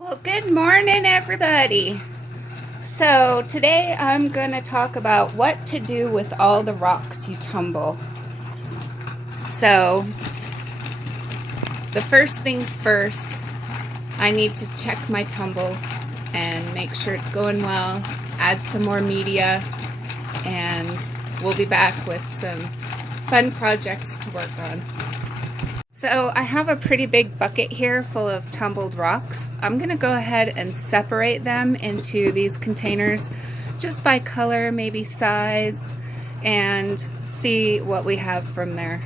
Well, good morning, everybody. So today I'm going to talk about what to do with all the rocks you tumble. So the first things first, I need to check my tumble and make sure it's going well, add some more media, and we'll be back with some fun projects to work on. So I have a pretty big bucket here full of tumbled rocks. I'm going to go ahead and separate them into these containers just by color, maybe size, and see what we have from there.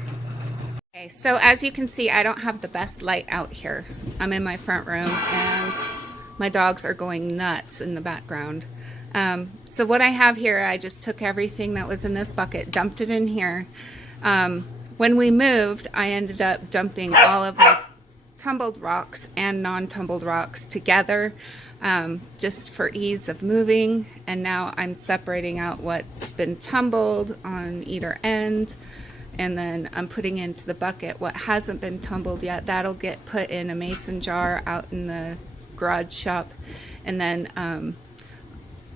Okay, so as you can see, I don't have the best light out here. I'm in my front room and my dogs are going nuts in the background. So what I have here, I just took everything that was in this bucket, dumped it in here. When we moved, I ended up dumping all of my tumbled rocks and non-tumbled rocks together just for ease of moving. And now I'm separating out what's been tumbled on either end. And then I'm putting into the bucket what hasn't been tumbled yet. That'll get put in a mason jar out in the garage shop. And then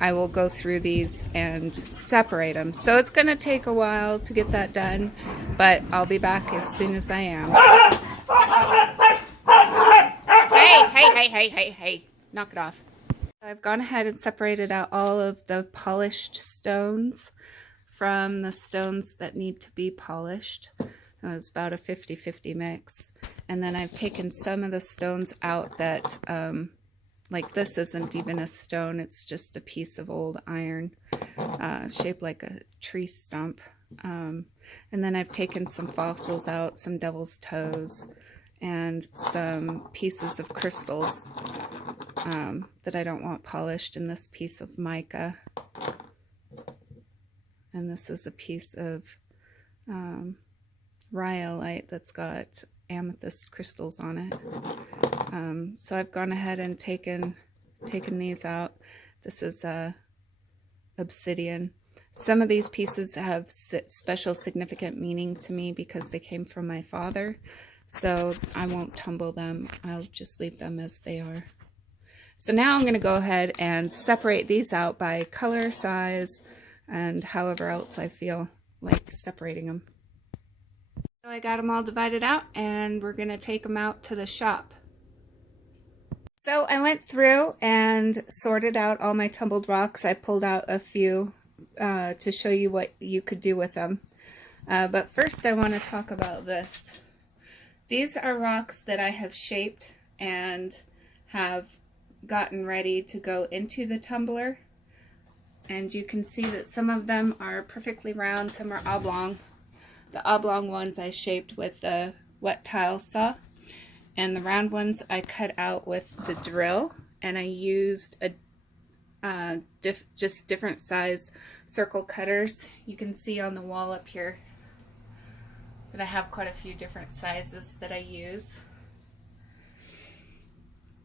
I will go through these and separate them. So it's going to take a while to get that done, but I'll be back as soon as I am. Hey, knock it off. I've gone ahead and separated out all of the polished stones from the stones that need to be polished. It's about a 50-50 mix. And then I've taken some of the stones out that like this isn't even a stone, it's just a piece of old iron shaped like a tree stump. And then I've taken some fossils out, some devil's toes, and some pieces of crystals that I don't want polished, and this piece of mica. And this is a piece of rhyolite that's got amethyst crystals on it. So I've gone ahead and taken these out. This is obsidian. Some of these pieces have special significant meaning to me because they came from my father, so I won't tumble them. I'll just leave them as they are. So now I'm going to go ahead and separate these out by color, size, and however else I feel like separating them. So I got them all divided out, and we're going to take them out to the shop. So I went through and sorted out all my tumbled rocks. I pulled out a few to show you what you could do with them. But first I want to talk about this. These are rocks that I have shaped and have gotten ready to go into the tumbler. And you can see that some of them are perfectly round, some are oblong. The oblong ones I shaped with the wet tile saw. And the round ones I cut out with the drill, and I used just different size circle cutters. You can see on the wall up here that I have quite a few different sizes that I use.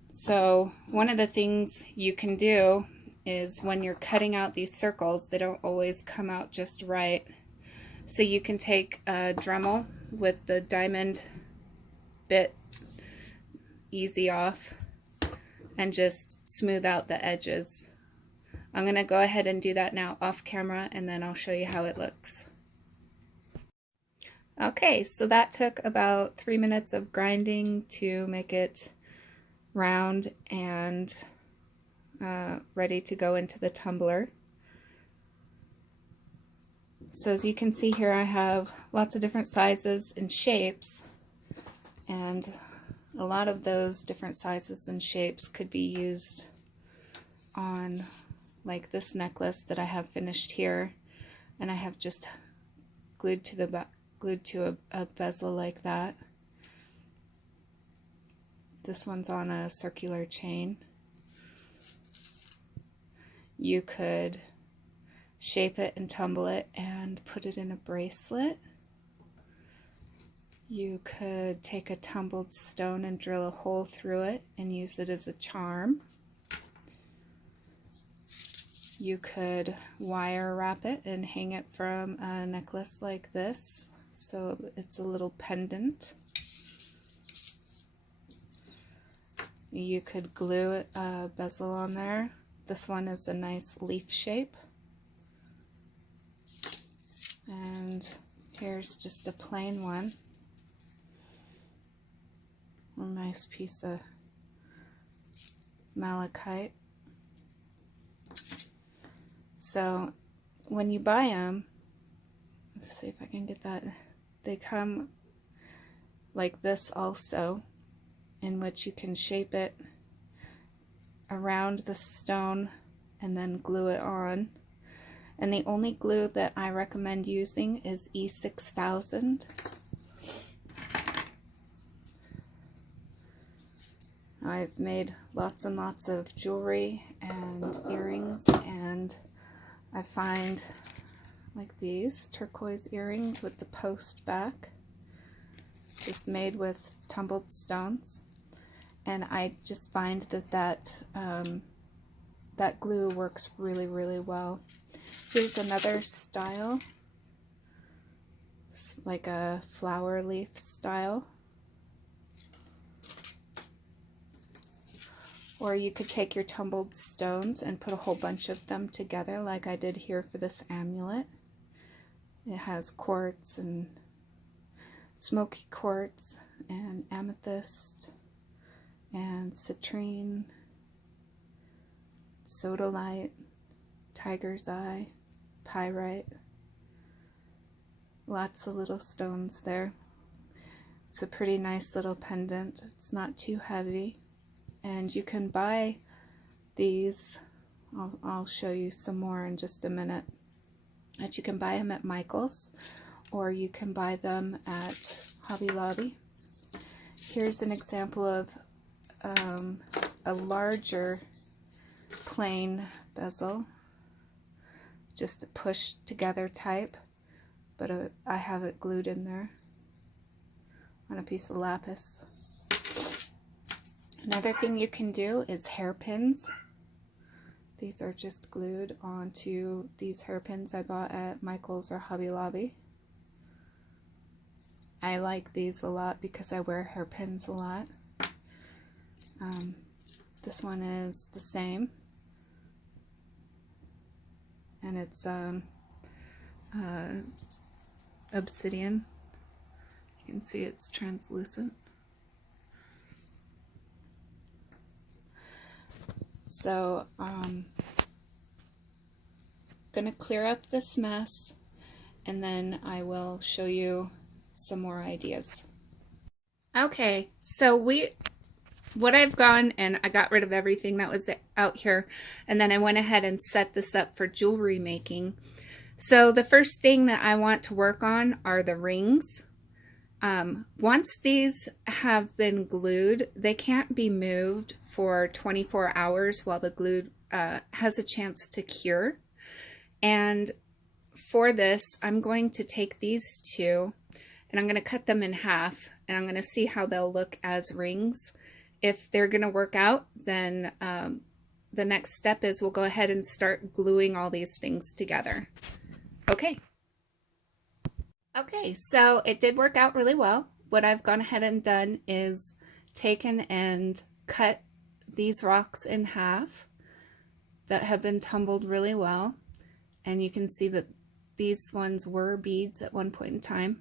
So one of the things you can do is when you're cutting out these circles, they don't always come out just right. So you can take a Dremel with the diamond bit easy off and just smooth out the edges. I'm going to go ahead and do that now off camera, and then I'll show you how it looks. Okay, so that took about 3 minutes of grinding to make it round and ready to go into the tumbler. So as you can see here, I have lots of different sizes and shapes, and a lot of those different sizes and shapes could be used on like this necklace that I have finished here, and I have just glued to a bezel like that. This one's on a circular chain. You could shape it and tumble it and put it in a bracelet. You could take a tumbled stone and drill a hole through it and use it as a charm. You could wire wrap it and hang it from a necklace like this, so it's a little pendant. You could glue a bezel on there. This one is a nice leaf shape. And here's just a plain one. A nice piece of malachite. So when you buy them, let's see if I can get that, they come like this also, in which you can shape it around the stone and then glue it on. And the only glue that I recommend using is E6000. I've made lots and lots of jewelry and earrings, and I find like these turquoise earrings with the post back, just made with tumbled stones. And I just find that that glue works really, really well. Here's another style. It's like a flower leaf style. Or you could take your tumbled stones and put a whole bunch of them together like I did here for this amulet. It has quartz and smoky quartz and amethyst and citrine, sodalite, tiger's eye, pyrite. Lots of little stones there. It's a pretty nice little pendant. It's not too heavy. And you can buy these, I'll show you some more in just a minute, but you can buy them at Michael's, or you can buy them at Hobby Lobby. Here's an example of a larger plain bezel, just a push together type, but I have it glued in there on a piece of lapis. Another thing you can do is hairpins. These are just glued onto these hairpins I bought at Michael's or Hobby Lobby. I like these a lot because I wear hairpins a lot. This one is the same, and it's obsidian. You can see it's translucent. So I'm gonna clear up this mess, and then I will show you some more ideas. Okay, so what I've gone and I got rid of everything that was out here, and then I went ahead and set this up for jewelry making. So the first thing that I want to work on are the rings. Once these have been glued, they can't be moved for 24 hours while the glue has a chance to cure. And for this, I'm going to take these two and I'm going to cut them in half, and I'm going to see how they'll look as rings. If they're going to work out, then the next step is we'll go ahead and start gluing all these things together. Okay. Okay, so it did work out really well. What I've gone ahead and done is taken and cut these rocks in half that have been tumbled really well. And you can see that these ones were beads at one point in time.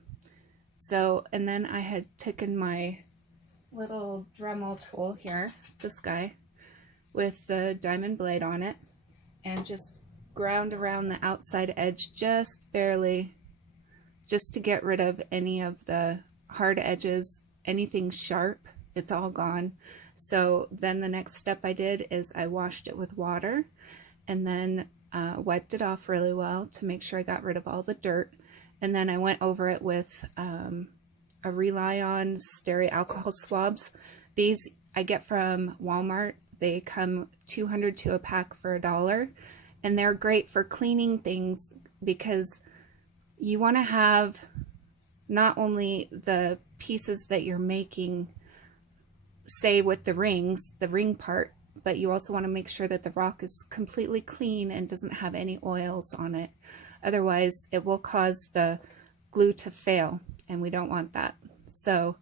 So, and then I had taken my little Dremel tool here, this guy, with the diamond blade on it, and just ground around the outside edge just barely, just to get rid of any of the hard edges, anything sharp, it's all gone. So then the next step I did is I washed it with water and then wiped it off really well to make sure I got rid of all the dirt. And then I went over it with a Rely-On Steri alcohol swabs. These I get from Walmart. They come 200 to a pack for $1, and they're great for cleaning things because you want to have not only the pieces that you're making, say with the rings, the ring part, but you also want to make sure that the rock is completely clean and doesn't have any oils on it. Otherwise, it will cause the glue to fail, and we don't want that. So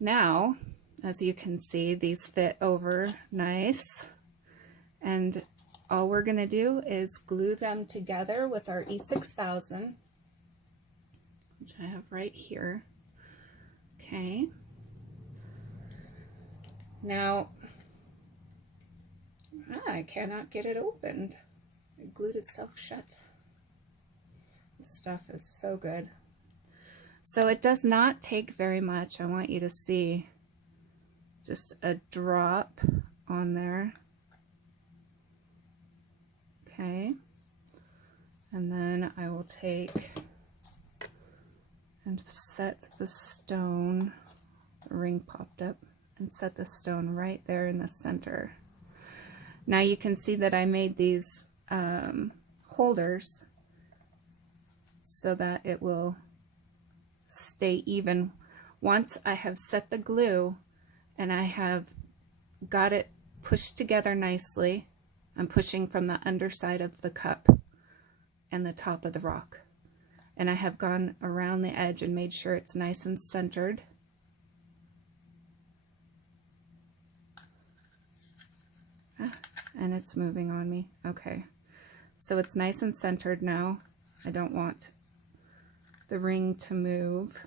now As you can see, these fit over nice. And all we're going to do is glue them together with our E6000, which I have right here. Okay. Now, I cannot get it opened. It glued itself shut. This stuff is so good. So it does not take very much. I want you to see just a drop on there. Okay. And then I will take and set the stone, the ring popped up, and set the stone right there in the center. Now you can see that I made these holders so that it will stay even. Once I have set the glue and I have got it pushed together nicely, I'm pushing from the underside of the cup and the top of the rock. And I have gone around the edge and made sure it's nice and centered. And it's moving on me. Okay. So it's nice and centered now. I don't want the ring to move,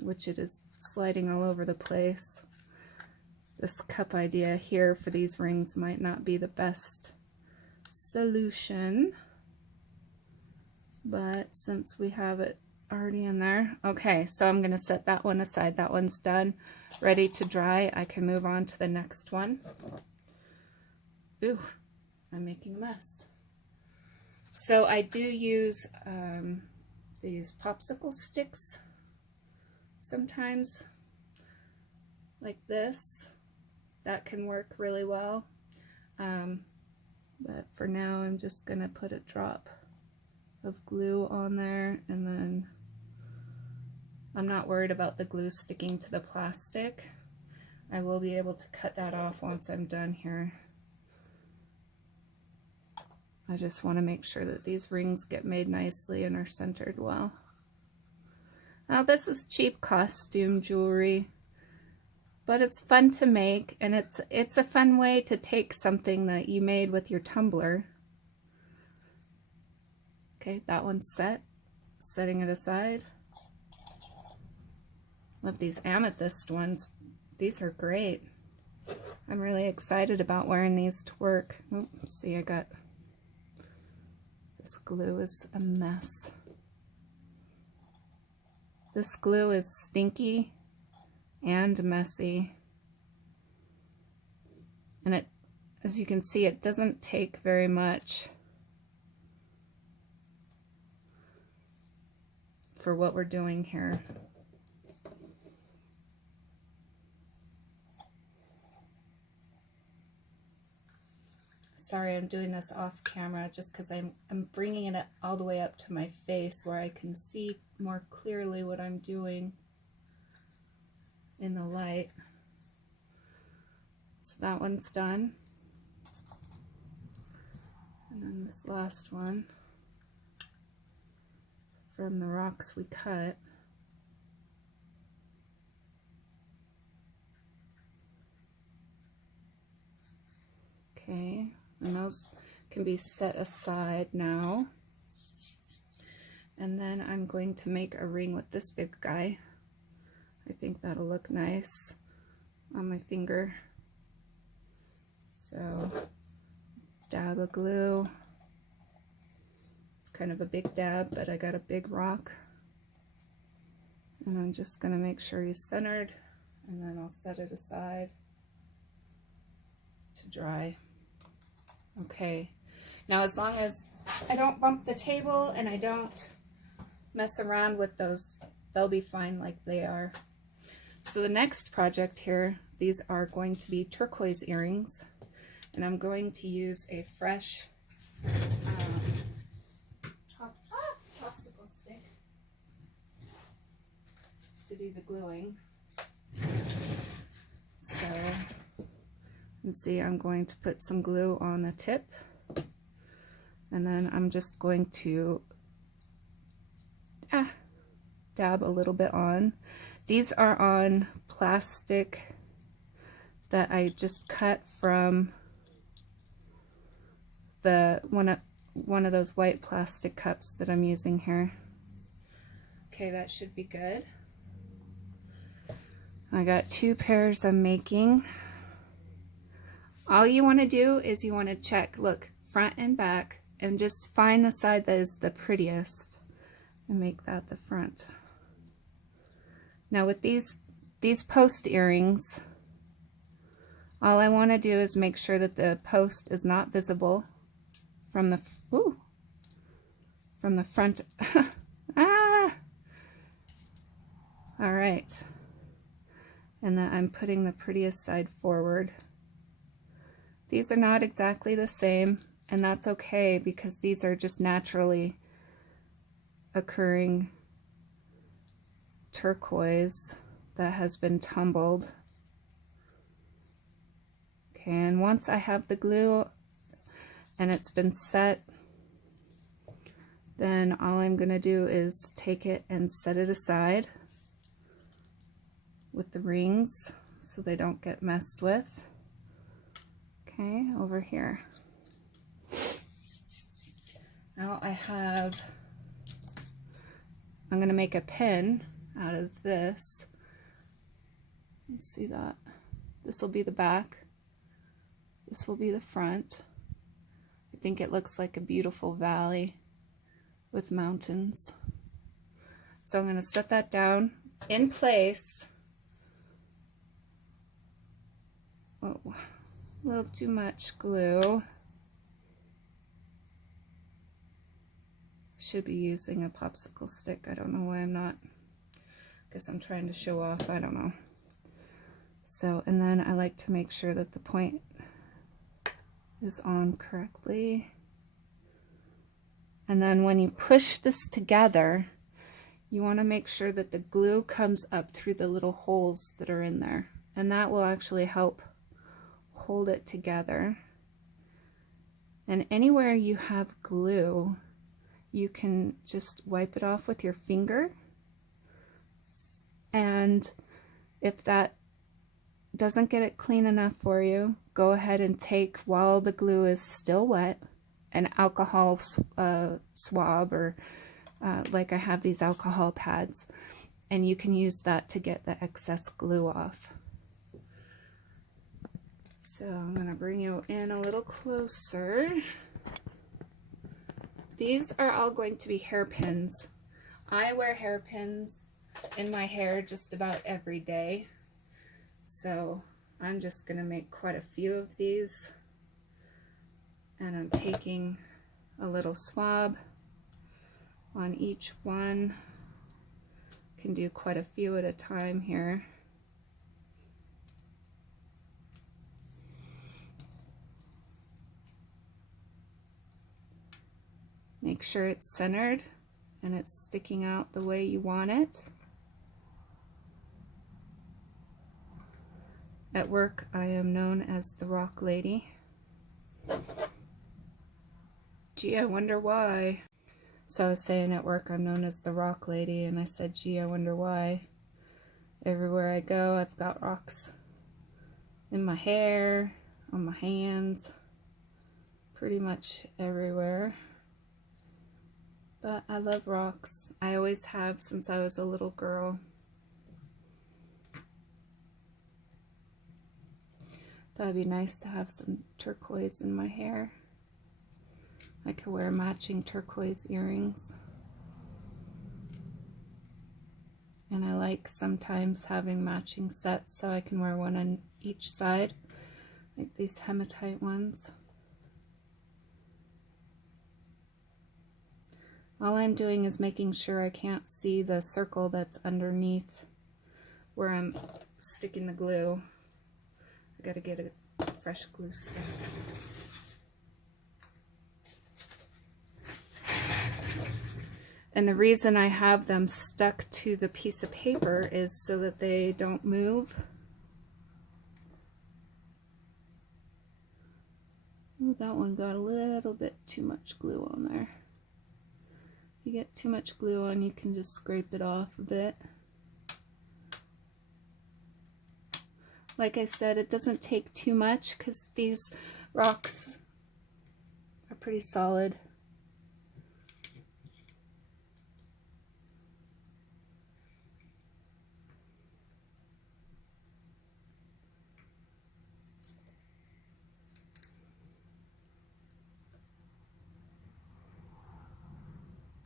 which it is sliding all over the place. This cup idea here for these rings might not be the best solution, but since we have it already in there. Okay, so I'm going to set that one aside. That one's done, ready to dry. I can move on to the next one. Ooh, I'm making a mess. So I do use these popsicle sticks sometimes, like this. That can work really well. But for now, I'm just going to put a drop of glue on there, and then I'm not worried about the glue sticking to the plastic. I will be able to cut that off once I'm done here. I just want to make sure that these rings get made nicely and are centered well. Now this is cheap costume jewelry, but it's fun to make, and it's a fun way to take something that you made with your tumbler. Okay, that one's set. Setting it aside. Love these amethyst ones. These are great. I'm really excited about wearing these to work. Oops, see, I got... This glue is a mess. This glue is stinky and messy. And it, as you can see, it doesn't take very much for what we're doing here. Sorry, I'm doing this off camera just because I'm bringing it all the way up to my face where I can see more clearly what I'm doing in the light. So that one's done. And then this last one from the rocks we cut. Okay. And those can be set aside now. And then I'm going to make a ring with this big guy. I think that'll look nice on my finger. So, dab of glue. It's kind of a big dab, but I got a big rock. And I'm just going to make sure he's centered, and then I'll set it aside to dry. Okay, now as long as I don't bump the table and I don't mess around with those, they'll be fine like they are. So the next project here, these are going to be turquoise earrings, and I'm going to use a fresh popsicle stick to do the gluing. So, and see, I'm going to put some glue on the tip, and then I'm just going to dab a little bit on. These are on plastic that I just cut from the one of those white plastic cups that I'm using here. Okay, that should be good. I got 2 pairs I'm making. All you want to do is you want to check, look, front and back, and just find the side that is the prettiest and make that the front. Now with these post earrings, all I want to do is make sure that the post is not visible from the front. Ah! All right. And then I'm putting the prettiest side forward. These are not exactly the same, and that's okay because these are just naturally occurring turquoise that has been tumbled. Okay, and once I have the glue and it's been set, then all I'm going to do is take it and set it aside with the rings so they don't get messed with. Okay, over here. Now I'm going to make a pin out of this. You see that? This will be the back. This will be the front. I think it looks like a beautiful valley with mountains. So I'm going to set that down in place. Oh, a little too much glue. Should be using a popsicle stick. I don't know why I'm not. Guess I'm trying to show off. I don't know. So, and then I like to make sure that the point is on correctly. And then when you push this together, you want to make sure that the glue comes up through the little holes that are in there. And that will actually help hold it together. And anywhere you have glue, you can just wipe it off with your finger. And if that doesn't get it clean enough for you, go ahead and take, while the glue is still wet, an alcohol swab, or like I have these alcohol pads, and you can use that to get the excess glue off. So I'm going to bring you in a little closer. These are all going to be hairpins. I wear hairpins in my hair just about every day. So I'm just going to make quite a few of these. And I'm taking a little swab on each one. Can do quite a few at a time here. Make sure it's centered and it's sticking out the way you want it. At work, I am known as the Rock Lady. Gee, I wonder why. So I was saying at work I'm known as the Rock Lady, and I said, gee, I wonder why. Everywhere I go, I've got rocks in my hair, on my hands, pretty much everywhere. But I love rocks. I always have since I was a little girl. That'd be nice to have some turquoise in my hair. I could wear matching turquoise earrings. And I like sometimes having matching sets so I can wear one on each side, like these hematite ones. All I'm doing is making sure I can't see the circle that's underneath where I'm sticking the glue. I gotta get a fresh glue stick. And the reason I have them stuck to the piece of paper is so that they don't move. Ooh, that one got a little bit too much glue on there. you get too much glue on, you can just scrape it off a bit. Like I said, it doesn't take too much because these rocks are pretty solid.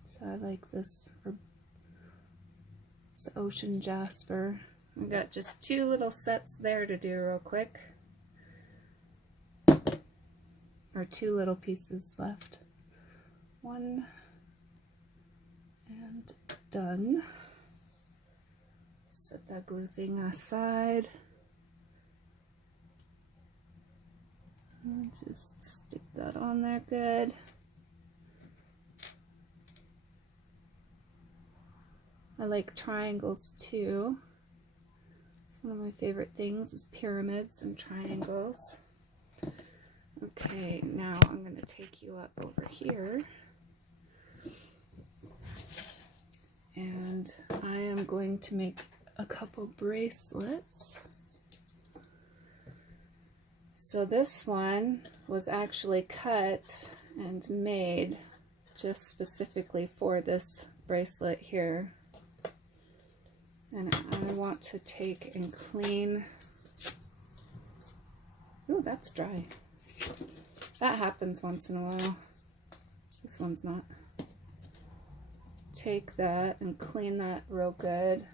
So I like this, it's ocean jasper. We got just 2 little sets there to do real quick. Or 2 little pieces left. 1 and done. Set that glue thing aside. And just stick that on there good. I like triangles too. It's one of my favorite things is pyramids and triangles. Okay, now I'm going to take you up over here. And I am going to make a couple bracelets. So this one was actually cut and made just specifically for this bracelet here. And I want to take and clean. Ooh, that's dry. That happens once in a while. This one's not. Take that and clean that real good.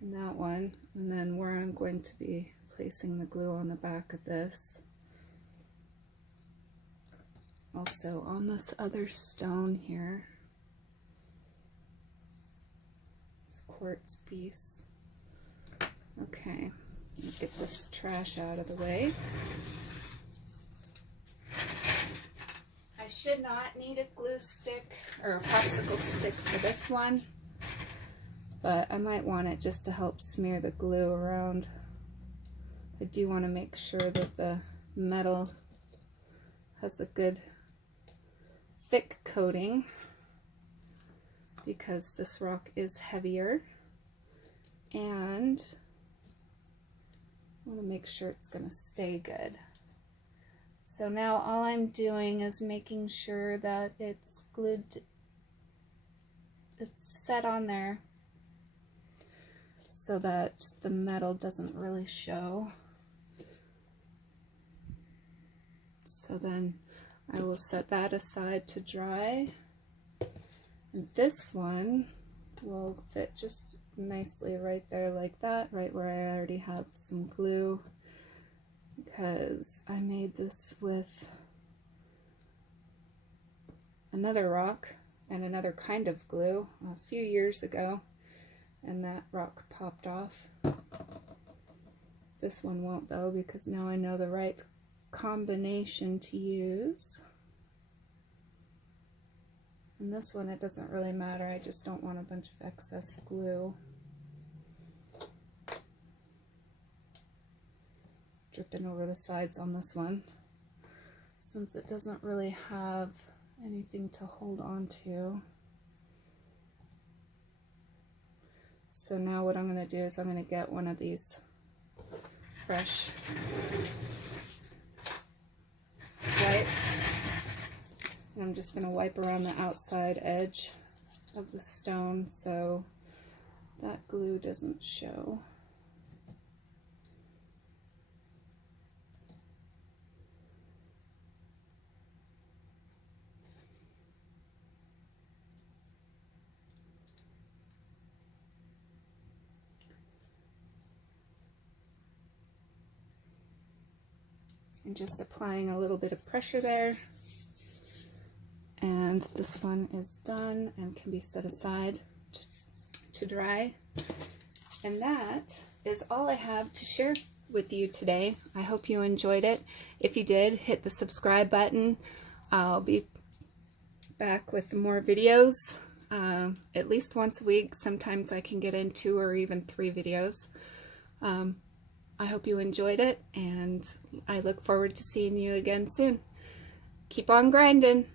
And that one. And then where I'm going to be placing the glue on the back of this. Also on this other stone here. Quartz piece. Okay, get this trash out of the way. I should not need a glue stick or a popsicle stick for this one, but I might want it just to help smear the glue around. I do want to make sure that the metal has a good thick coating, because this rock is heavier, and I want to make sure it's going to stay good. So now all I'm doing is making sure that it's glued, it's set on there so that the metal doesn't really show. So then I will set that aside to dry. This one will fit just nicely right there like that, right where I already have some glue, because I made this with another rock and another kind of glue a few years ago, and that rock popped off. This one won't though, because now I know the right combination to use. And this one, it doesn't really matter, I just don't want a bunch of excess glue dripping over the sides on this one, since it doesn't really have anything to hold on to. So now what I'm going to do is I'm going to get one of these fresh wipes. And I'm just going to wipe around the outside edge of the stone so that glue doesn't show. And just applying a little bit of pressure there. And this one is done and can be set aside to dry. And that is all I have to share with you today. I hope you enjoyed it. If you did, hit the subscribe button. I'll be back with more videos at least once a week. Sometimes I can get in 2 or even 3 videos. I hope you enjoyed it, and I look forward to seeing you again soon. Keep on grinding.